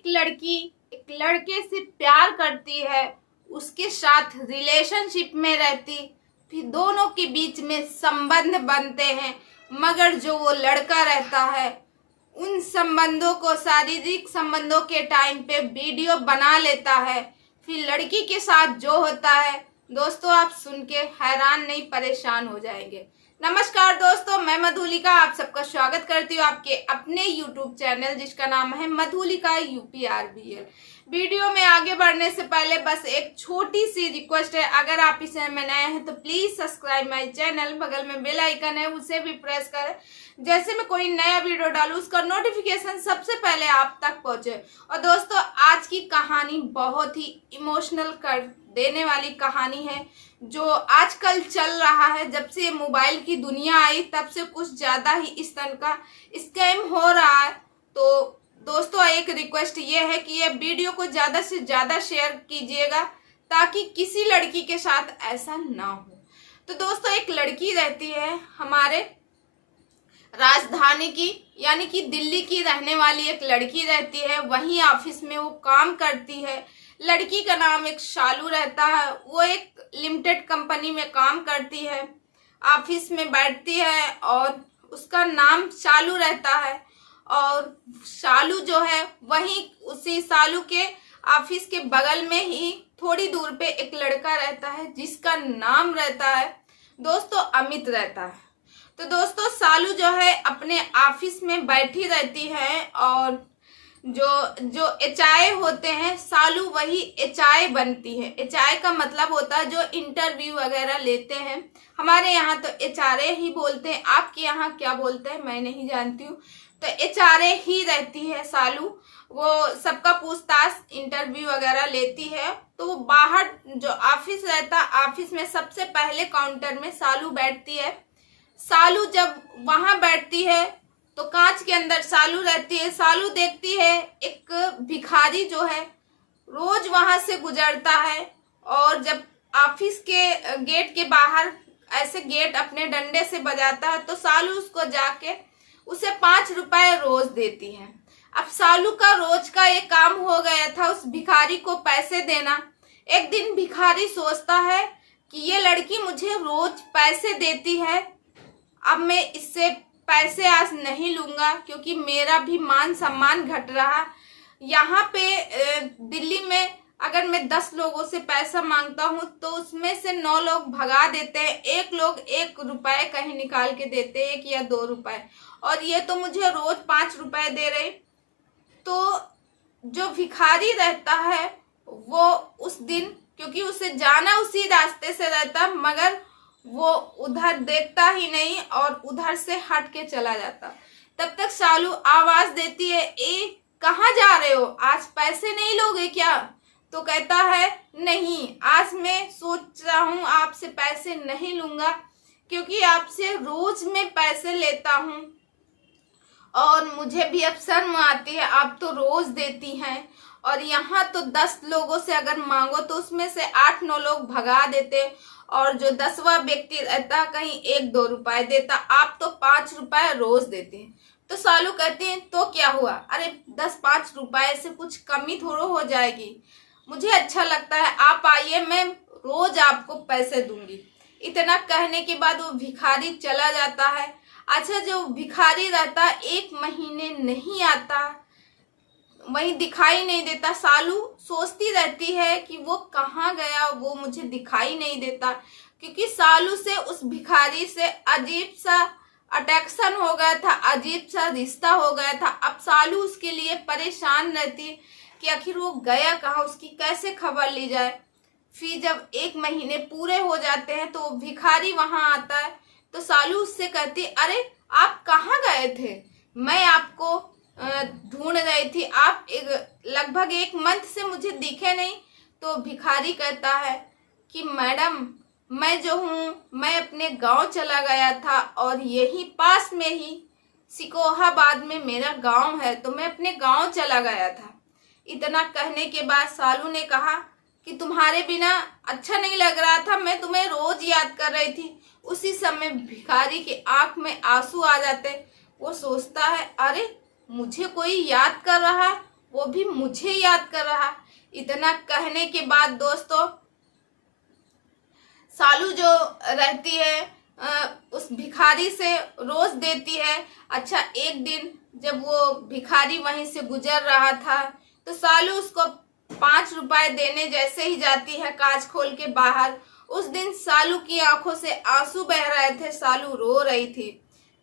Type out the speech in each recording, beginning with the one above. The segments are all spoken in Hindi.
एक लड़की एक लड़के से प्यार करती है, उसके साथ रिलेशनशिप में रहती, फिर दोनों के बीच में संबंध बनते हैं, मगर जो वो लड़का रहता है उन संबंधों को, शारीरिक संबंधों के टाइम पे वीडियो बना लेता है। फिर लड़की के साथ जो होता है दोस्तों, आप सुन के हैरान नहीं परेशान हो जाएंगे। नमस्कार दोस्तों, मैं मधुलिका आप सबका स्वागत करती हूँ आपके अपने YouTube चैनल जिसका नाम है मधुलिका UPRBL। वीडियो में आगे बढ़ने से पहले बस एक छोटी सी रिक्वेस्ट है, अगर आप इस चैनल में नए हैं तो प्लीज सब्सक्राइब माय चैनल, बगल में बेल आइकन है उसे भी प्रेस करें, जैसे मैं कोई नया वीडियो डालूं उसका नोटिफिकेशन सबसे पहले आप तक पहुंचे। और दोस्तों, आज की कहानी बहुत ही इमोशनल कर देने वाली कहानी है जो आजकल चल रहा है। जब से मोबाइल की दुनिया आई तब से कुछ ज्यादा ही इस तरह का स्कैम हो रहा है। तो दोस्तों, एक रिक्वेस्ट ये है कि ये वीडियो को ज्यादा से ज्यादा शेयर कीजिएगा ताकि किसी लड़की के साथ ऐसा ना हो। तो दोस्तों, एक लड़की रहती है हमारे राजधानी की, यानी कि दिल्ली की रहने वाली एक लड़की रहती है, वहीं ऑफिस में वो काम करती है। लड़की का नाम एक शालू रहता है, वो एक लिमिटेड कंपनी में काम करती है, ऑफिस में बैठती है और उसका नाम शालू रहता है। और शालू जो है वहीं उसी शालू के ऑफिस के बगल में ही थोड़ी दूर पे एक लड़का रहता है जिसका नाम रहता है दोस्तों अमित रहता है। तो दोस्तों, शालू जो है अपने ऑफिस में बैठी रहती है और जो एचआई होते हैं, शालू वही एचआई बनती है। एचआई का मतलब होता है जो इंटरव्यू वगैरह लेते हैं। हमारे यहाँ तो एचआरए ही बोलते हैं, आपके यहाँ क्या बोलते हैं मैं नहीं जानती हूँ। तो एचआरए ही रहती है शालू, वो सबका पूछताछ इंटरव्यू वगैरह लेती है। तो वो बाहर जो ऑफिस रहता, ऑफिस में सबसे पहले काउंटर में शालू बैठती है। शालू जब वहां बैठती है तो कांच के अंदर शालू रहती है। शालू देखती है एक भिखारी जो है रोज वहां से गुजरता है, और जब ऑफिस के गेट के बाहर ऐसे गेट अपने डंडे से बजाता है तो शालू उसको जाके उसे 5 रुपए रोज देती है। अब शालू का रोज का ये काम हो गया था उस भिखारी को पैसे देना। एक दिन भिखारी सोचता है कि ये लड़की मुझे रोज पैसे देती है, अब मैं इससे पैसे आज नहीं लूंगा क्योंकि मेरा भी मान सम्मान घट रहा। यहाँ पे दिल्ली में अगर मैं 10 लोगों से पैसा मांगता हूँ तो उसमें से 9 लोग भगा देते हैं, एक लोग 1 रुपए कहीं निकाल के देते हैं, 1 या 2 रुपए, और ये तो मुझे रोज 5 रुपए दे रहे। तो जो भिखारी रहता है वो उस दिन, क्योंकि उसे जाना उसी रास्ते से रहता, मगर वो उधर देखता ही नहीं और उधर से हट के चला जाता। तब तक शालू आवाज देती है, ए कहाँ जा रहे हो, आज पैसे नहीं लोगे क्या? तो कहता है नहीं, आज मैं सोच रहा हूँ आपसे पैसे नहीं लूंगा क्योंकि आपसे रोज मैं पैसे लेता हूँ और मुझे भी अब शर्म आती है, आप तो रोज देती हैं, और यहाँ तो 10 लोगों से अगर मांगो तो उसमें से 8-9 लोग भगा देते, और जो 10वां व्यक्ति रहता कहीं 1-2 रुपए देता, आप तो 5 रुपए रोज देते हैं। तो शालू कहती है तो क्या हुआ, अरे 10-5 रुपए से कुछ कमी थोड़ा हो जाएगी, मुझे अच्छा लगता है, आप आइए मैं रोज आपको पैसे दूंगी। इतना कहने के बाद वो भिखारी चला जाता है। अच्छा, जो भिखारी रहता 1 महीने नहीं आता, वहीं दिखाई नहीं देता। शालू सोचती रहती है कि वो कहाँ गया, वो मुझे दिखाई नहीं देता, क्योंकि शालू से उस भिखारी से अजीब सा अट्रैक्शन हो गया था, अजीब सा रिश्ता हो गया था। अब शालू उसके लिए परेशान रहती है कि आखिर वो गया कहाँ, उसकी कैसे खबर ली जाए। फिर जब 1 महीने पूरे हो जाते हैं तो भिखारी वहां आता है। तो शालू उससे कहती, अरे आप कहाँ गए थे, मैं आपको ढूंढ रही थी, आप लगभग 1 मंथ से मुझे दिखे नहीं। तो भिखारी कहता है कि मैडम, मैं जो हूँ मैं अपने गांव चला गया था और यही पास में ही सिकोहाबाद में मेरा गांव है, तो मैं अपने गांव चला गया था। इतना कहने के बाद शालू ने कहा कि तुम्हारे बिना अच्छा नहीं लग रहा था, मैं तुम्हें रोज याद कर रही थी। उसी समय भिखारी की आंख में आंसू आ जाते। वो सोचता है अरे मुझे कोई याद कर रहा है, वो वो भी मुझे याद कर रहा। इतना कहने के बाद दोस्तों सालू जो रहती है उस भिखारी से रोज देती है। अच्छा, एक दिन जब वो भिखारी वहीं से गुजर रहा था तो सालू उसको 5 रुपए देने जैसे ही जाती है कांच खोल के बाहर, उस दिन सालू की आंखों से आंसू बह रहे थे, सालू रो रही थी।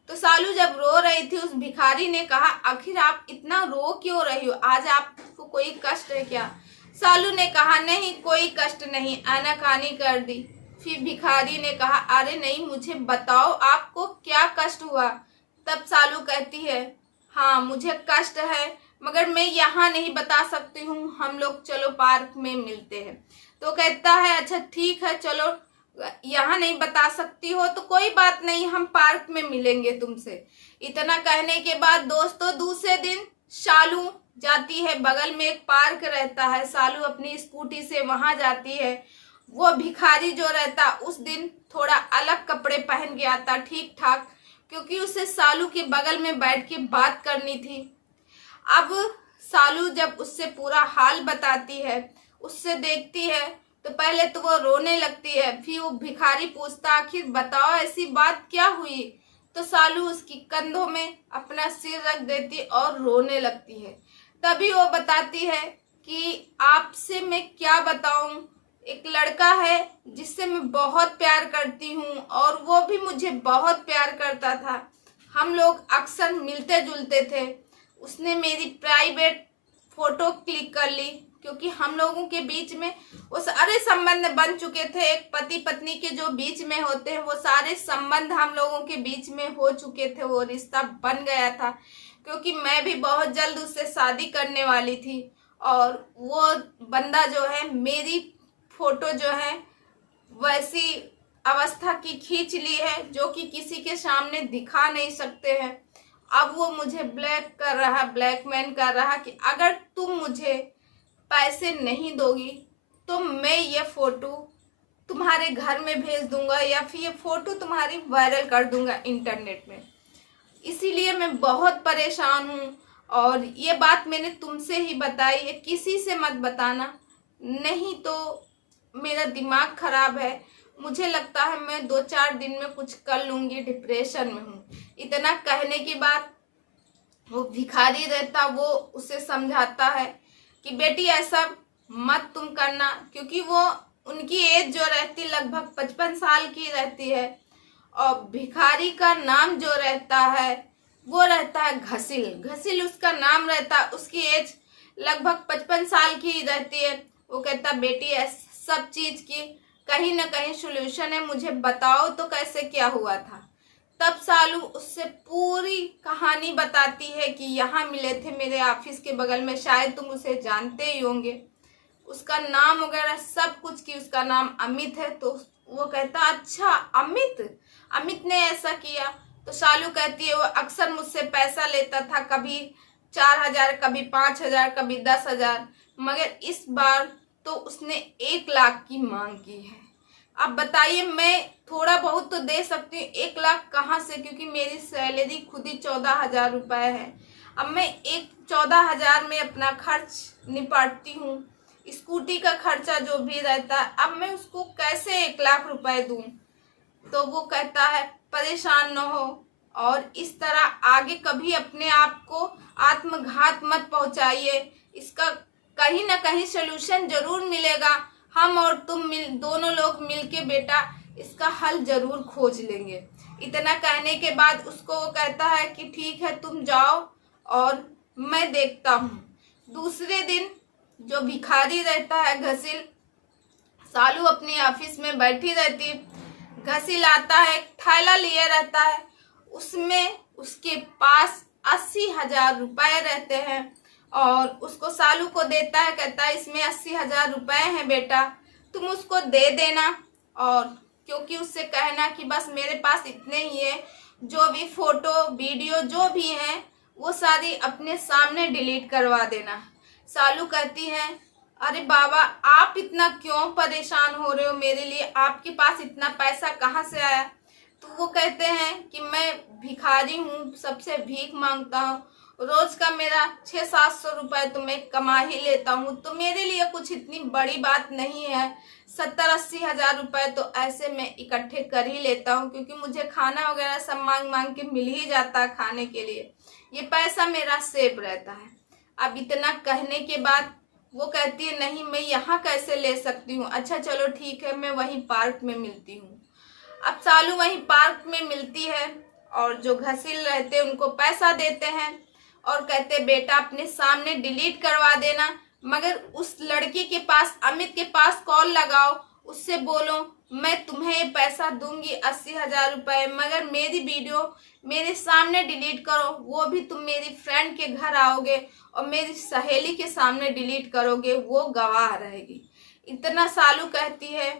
तो सालू जब रो रही थी उस भिखारी ने कहा, आखिर आप इतना रो क्यों रही हो, आज आपको कोई कष्ट है क्या? सालू ने कहा, नहीं कोई कष्ट नहीं, आनाकानी कर दी। फिर भिखारी ने कहा, अरे नहीं, मुझे बताओ आपको क्या कष्ट हुआ। तब सालू कहती है, हाँ मुझे कष्ट है मगर मैं यहाँ नहीं बता सकती हूँ, हम लोग चलो पार्क में मिलते हैं। तो कहता है, अच्छा ठीक है चलो, यहाँ नहीं बता सकती हो तो कोई बात नहीं, हम पार्क में मिलेंगे तुमसे। इतना कहने के बाद दोस्तों दूसरे दिन शालू जाती है, बगल में एक पार्क रहता है, सालू अपनी स्कूटी से वहां जाती है। वो भिखारी जो रहता उस दिन थोड़ा अलग कपड़े पहन के आता, ठीक ठाक, क्योंकि उसे सालू के बगल में बैठ के बात करनी थी। अब सालू जब उससे पूरा हाल बताती है, उससे देखती है, तो पहले तो वो रोने लगती है। फिर वो भिखारी पूछता, आखिर बताओ ऐसी बात क्या हुई? तो सालू उसकी कंधों में अपना सिर रख देती और रोने लगती है। तभी वो बताती है कि आपसे मैं क्या बताऊं, एक लड़का है जिससे मैं बहुत प्यार करती हूँ और वो भी मुझे बहुत प्यार करता था। हम लोग अक्सर मिलते जुलते थे। उसने मेरी प्राइवेट फोटो क्लिक कर ली क्योंकि हम लोगों के बीच में वो सारे संबंध बन चुके थे। एक पति पत्नी के जो बीच में होते हैं वो सारे संबंध हम लोगों के बीच में हो चुके थे, वो रिश्ता बन गया था क्योंकि मैं भी बहुत जल्द उससे शादी करने वाली थी। और वो बंदा जो है मेरी फोटो जो है वैसी अवस्था की खींच ली है जो कि किसी के सामने दिखा नहीं सकते हैं। अब वो मुझे ब्लैकमेल कर रहा कि अगर तुम मुझे पैसे नहीं दोगी तो मैं ये फोटो तुम्हारे घर में भेज दूंगा या फिर ये फोटो तुम्हारी वायरल कर दूंगा इंटरनेट में। इसीलिए मैं बहुत परेशान हूँ और ये बात मैंने तुमसे ही बताई है, किसी से मत बताना, नहीं तो मेरा दिमाग खराब है। मुझे लगता है मैं 2-4 दिन में कुछ कर लूंगी, डिप्रेशन में हूँ। इतना कहने के बाद वो भिखारी रहता वो उसे समझाता है कि बेटी ऐसा मत तुम करना, क्योंकि वो उनकी एज जो रहती लगभग 55 साल की रहती है और भिखारी का नाम जो रहता है वो रहता है घसील। घसील उसका नाम रहता, उसकी एज लगभग 55 साल की रहती है। वो कहता, बेटी सब चीज की कहीं ना कहीं सोल्यूशन है, मुझे बताओ तो कैसे क्या हुआ था। तब सालू उससे पूरी कहानी बताती है कि यहाँ मिले थे मेरे ऑफिस के बगल में, शायद तुम उसे जानते ही होंगे, उसका नाम वगैरह सब कुछ, कि उसका नाम अमित है। तो वो कहता, अच्छा अमित ने ऐसा किया। तो सालू कहती है, वो अक्सर मुझसे पैसा लेता था, कभी 4,000, कभी 5,000, कभी 10,000, मगर इस बार तो उसने 1 लाख की मांग की है। अब बताइए, मैं थोड़ा बहुत तो दे सकती हूँ, 1 लाख कहाँ से, क्योंकि मेरी सैलरी खुद ही 14,000 रुपये है। अब मैं 14,000 में अपना खर्च निपटती हूँ, स्कूटी का खर्चा जो भी रहता है, अब मैं उसको कैसे 1 लाख रुपए दूँ? तो वो कहता है, परेशान न हो और इस तरह आगे कभी अपने आप को आत्मघात मत पहुंचाइए, इसका कहीं ना कहीं सोल्यूशन जरूर मिलेगा। हम और तुम दोनों लोग मिलके बेटा इसका हल जरूर खोज लेंगे। इतना कहने के बाद उसको वो कहता है कि ठीक है तुम जाओ और मैं देखता हूँ। दूसरे दिन जो भिखारी रहता है घसील, सालू अपने ऑफिस में बैठी रहती, घसील आता है, एक थैला लिए रहता है, उसमें उसके पास 80,000 रुपए रहते हैं और उसको सालू को देता है। कहता है, इसमें 80,000 रुपए हैं बेटा, तुम उसको दे देना और क्योंकि उससे कहना कि बस मेरे पास इतने ही है, जो भी फोटो वीडियो जो भी हैं वो सारी अपने सामने डिलीट करवा देना। सालू कहती है, अरे बाबा आप इतना क्यों परेशान हो रहे हो मेरे लिए, आपके पास इतना पैसा कहाँ से आया? तो वो कहते हैं कि मैं भिखारी हूँ, सबसे भीख मांगता हूँ रोज का मेरा 600-700 रुपए तो मैं कमा ही लेता हूँ, तो मेरे लिए कुछ इतनी बड़ी बात नहीं है। 70-80 हजार रुपए तो ऐसे मैं इकट्ठे कर ही लेता हूँ, क्योंकि मुझे खाना वगैरह सब मांग मांग के मिल ही जाता है खाने के लिए। ये पैसा मेरा सेव रहता है। अब इतना कहने के बाद वो कहती है नहीं, मैं यहाँ कैसे ले सकती हूँ। अच्छा चलो ठीक है, मैं वहीं पार्क में मिलती हूँ। अब सालू वहीं पार्क में मिलती है और जो घसील रहते हैं उनको पैसा देते हैं और कहते बेटा अपने सामने डिलीट करवा देना, मगर उस लड़की के पास, अमित के पास कॉल लगाओ, उससे बोलो मैं तुम्हें ये पैसा दूंगी 80,000 रुपए, मगर मेरी वीडियो मेरे सामने डिलीट करो। वो भी तुम मेरी फ्रेंड के घर आओगे और मेरी सहेली के सामने डिलीट करोगे, वो गवाह रहेगी। इतना सालू कहती है,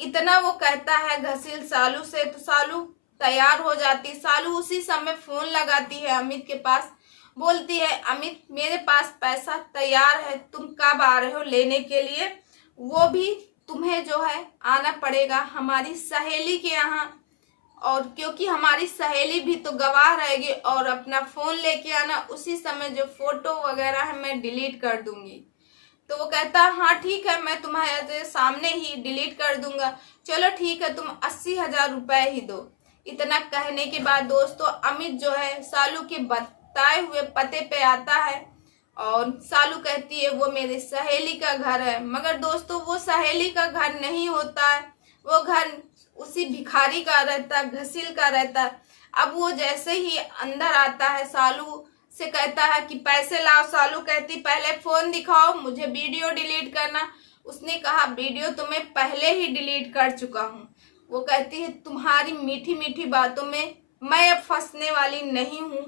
इतना वो कहता है घसील सालू से, तो सालू तैयार हो जाती। सालू उसी समय फोन लगाती है अमित के पास, बोलती है अमित मेरे पास पैसा तैयार है, तुम कब आ रहे हो लेने के लिए। वो भी तुम्हें जो है आना पड़ेगा हमारी सहेली के यहाँ, और क्योंकि हमारी सहेली भी तो गवाह रहेगी, और अपना फोन लेके आना, उसी समय जो फोटो वगैरह है मैं डिलीट कर दूंगी। तो वो कहता हाँ ठीक है, मैं तुम्हारे सामने ही डिलीट कर दूंगा। चलो ठीक है, तुम 80,000 रुपए ही दो। इतना कहने के बाद दोस्तों अमित जो है सालू के बताए हुए पते पे आता है और सालू कहती है वो मेरी सहेली का घर है, मगर दोस्तों वो सहेली का घर नहीं होता है, वो घर उसी भिखारी का रहता है, घसील का रहता है। अब वो जैसे ही अंदर आता है सालू से कहता है कि पैसे लाओ। सालू कहती पहले फोन दिखाओ, मुझे वीडियो डिलीट करना। उसने कहा वीडियो तो मैं पहले ही डिलीट कर चुका हूँ। वो कहती है तुम्हारी मीठी मीठी बातों में मैं अब फंसने वाली नहीं हूँ,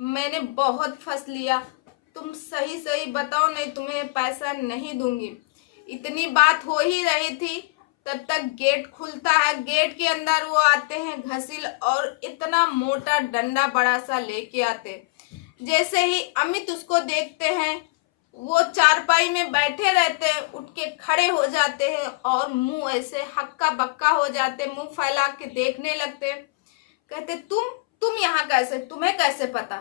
मैंने बहुत फंस लिया, तुम सही सही बताओ नहीं तुम्हें पैसा नहीं दूंगी। इतनी बात हो ही रही थी तब तक गेट खुलता है। गेट के अंदर वो आते हैं घसील और इतना मोटा डंडा बड़ा सा लेके आते। जैसे ही अमित उसको देखते हैं वो चारपाई में बैठे रहते हैं, उठ के खड़े हो जाते हैं और मुंह ऐसे हक्का बक्का हो जाते, मुंह फैला के देखने लगते। कहते तुम यहाँ कैसे, तुम्हें कैसे पता।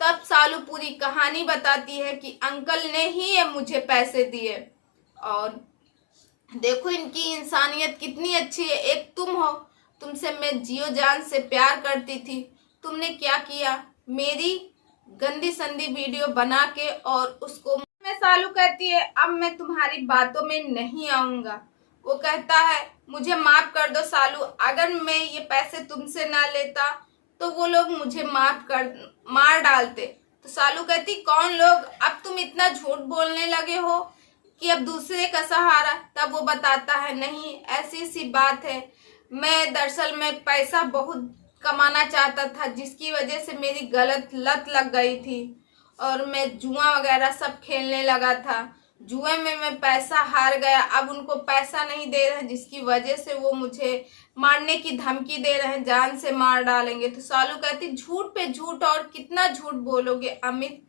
तब सालू पूरी कहानी बताती है कि अंकल ने ही ये मुझे पैसे दिए, और देखो इनकी इंसानियत कितनी अच्छी है। एक तुम हो, तुमसे मैं जियो जान से प्यार करती थी, तुमने क्या किया, मेरी गंदी संदी वीडियो बना के और उसको। मैं सालू कहती है अब मैं तुम्हारी बातों में नहीं आऊंगा। वो कहता है मुझे माफ कर दो सालू, अगर मैं ये पैसे तुमसे ना लेता तो वो लोग मुझे मार डालते। तो सालू कहती कौन लोग, अब तुम इतना झूठ बोलने लगे हो कि अब दूसरे का सहारा। तब वो बताता है नहीं ऐसी सी बात है, मैं दरअसल में पैसा बहुत कमाना चाहता था, जिसकी वजह से मेरी गलत लत लग गई थी और मैं जुआ वगैरह सब खेलने लगा था। जुए में मैं पैसा हार गया, अब उनको पैसा नहीं दे रहे, जिसकी वजह से वो मुझे मारने की धमकी दे रहे हैं, जान से मार डालेंगे। तो सालू कहती झूठ पे झूठ, और कितना झूठ बोलोगे अमित।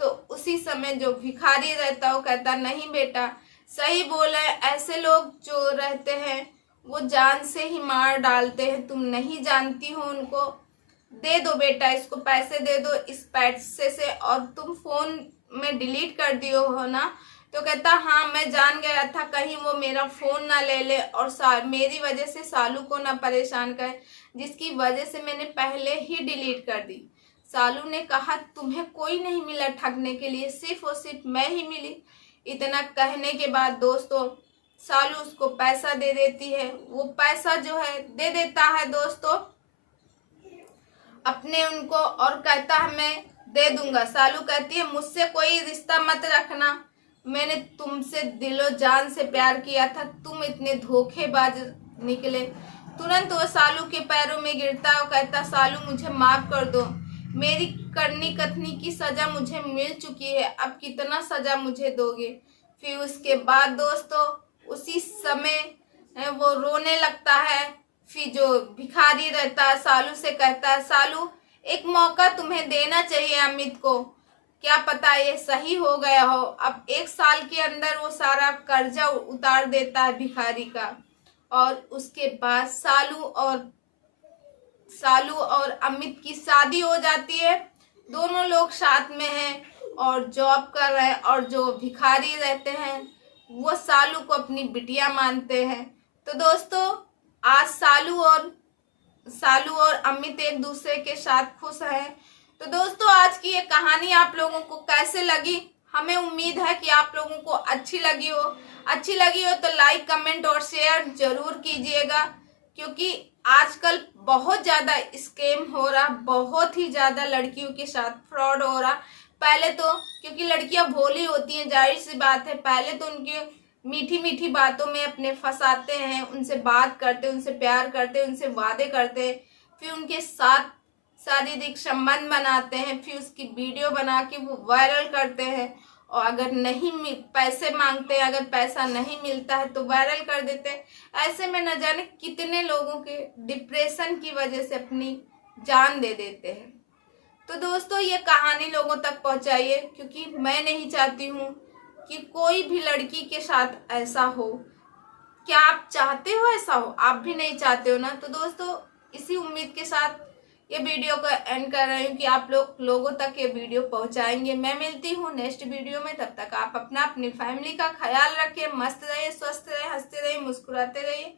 तो उसी समय जो भिखारी रहता है वो कहता नहीं बेटा सही बोले, ऐसे लोग जो रहते हैं वो जान से ही मार डालते हैं, तुम नहीं जानती हो उनको। दे दो बेटा, इसको पैसे दे दो इस पैसे से, और तुम फोन में डिलीट कर दियो हो ना। तो कहता हाँ मैं जान गया था कहीं वो मेरा फोन ना ले ले और मेरी वजह से सालू को ना परेशान करे, जिसकी वजह से मैंने पहले ही डिलीट कर दी। सालू ने कहा तुम्हें कोई नहीं मिला ठगने के लिए, सिर्फ और सिर्फ मैं ही मिली। इतना कहने के बाद दोस्तों सालू उसको पैसा दे देती है। वो पैसा जो है दे देता है दोस्तों अपने उनको, और कहता है मैं दे दूंगा। सालू कहती है मुझसे कोई रिश्ता मत रखना, मैंने तुमसे दिलो जान से प्यार किया था, तुम इतने धोखेबाज निकले। तुरंत वो सालू के पैरों में गिरता है और कहता सालू मुझे माफ कर दो, मेरी करनी कथनी की सजा मुझे मिल चुकी है, अब कितना सजा मुझे दोगे। फिर उसके बाद दोस्तों उसी समय वो रोने लगता है। फिर जो भिखारी रहता है सालू से कहता है सालू एक मौका तुम्हें देना चाहिए अमित को, क्या पता ये सही हो गया हो। अब 1 साल के अंदर वो सारा कर्जा उतार देता है भिखारी का, और उसके बाद सालू और अमित की शादी हो जाती है। दोनों लोग साथ में हैं और जॉब कर रहे हैं, और जो भिखारी रहते हैं वो सालू को अपनी बिटिया मानते हैं। तो दोस्तों, आज सालू और अमित एक दूसरे के साथ खुश हैं। तो दोस्तों, आज की ये कहानी आप लोगों को कैसे लगी? हमें उम्मीद है कि आप लोगों को अच्छी लगी हो तो लाइक, कमेंट और शेयर जरूर कीजिएगा, क्योंकि आजकल बहुत ज़्यादा स्कैम हो रहा, बहुत ही ज़्यादा लड़कियों के साथ फ्रॉड हो रहा। पहले तो क्योंकि लड़कियां भोली होती हैं, जाहिर सी बात है, पहले तो उनके मीठी मीठी बातों में अपने फंसाते हैं, उनसे बात करते, उनसे प्यार करते, उनसे वादे करते, फिर उनके साथ शारीरिक संबंध बनाते हैं, फिर उसकी वीडियो बना के वो वायरल करते हैं, और अगर नहीं पैसे मांगते हैं, अगर पैसा नहीं मिलता है तो वायरल कर देते हैं। ऐसे में न जाने कितने लोगों के डिप्रेशन की वजह से अपनी जान दे देते हैं। तो दोस्तों, ये कहानी लोगों तक पहुंचाइए, क्योंकि मैं नहीं चाहती हूँ कि कोई भी लड़की के साथ ऐसा हो। क्या आप चाहते हो ऐसा हो? आप भी नहीं चाहते हो ना? तो दोस्तों, इसी उम्मीद के साथ ये वीडियो को एंड कर रही हूँ कि आप लोगों तक ये वीडियो पहुंचाएंगे। मैं मिलती हूँ नेक्स्ट वीडियो में। तब तक आप अपनी फैमिली का ख्याल रखिए, मस्त रहिए, स्वस्थ रहिए, हंसते रहिए, मुस्कुराते रहिए।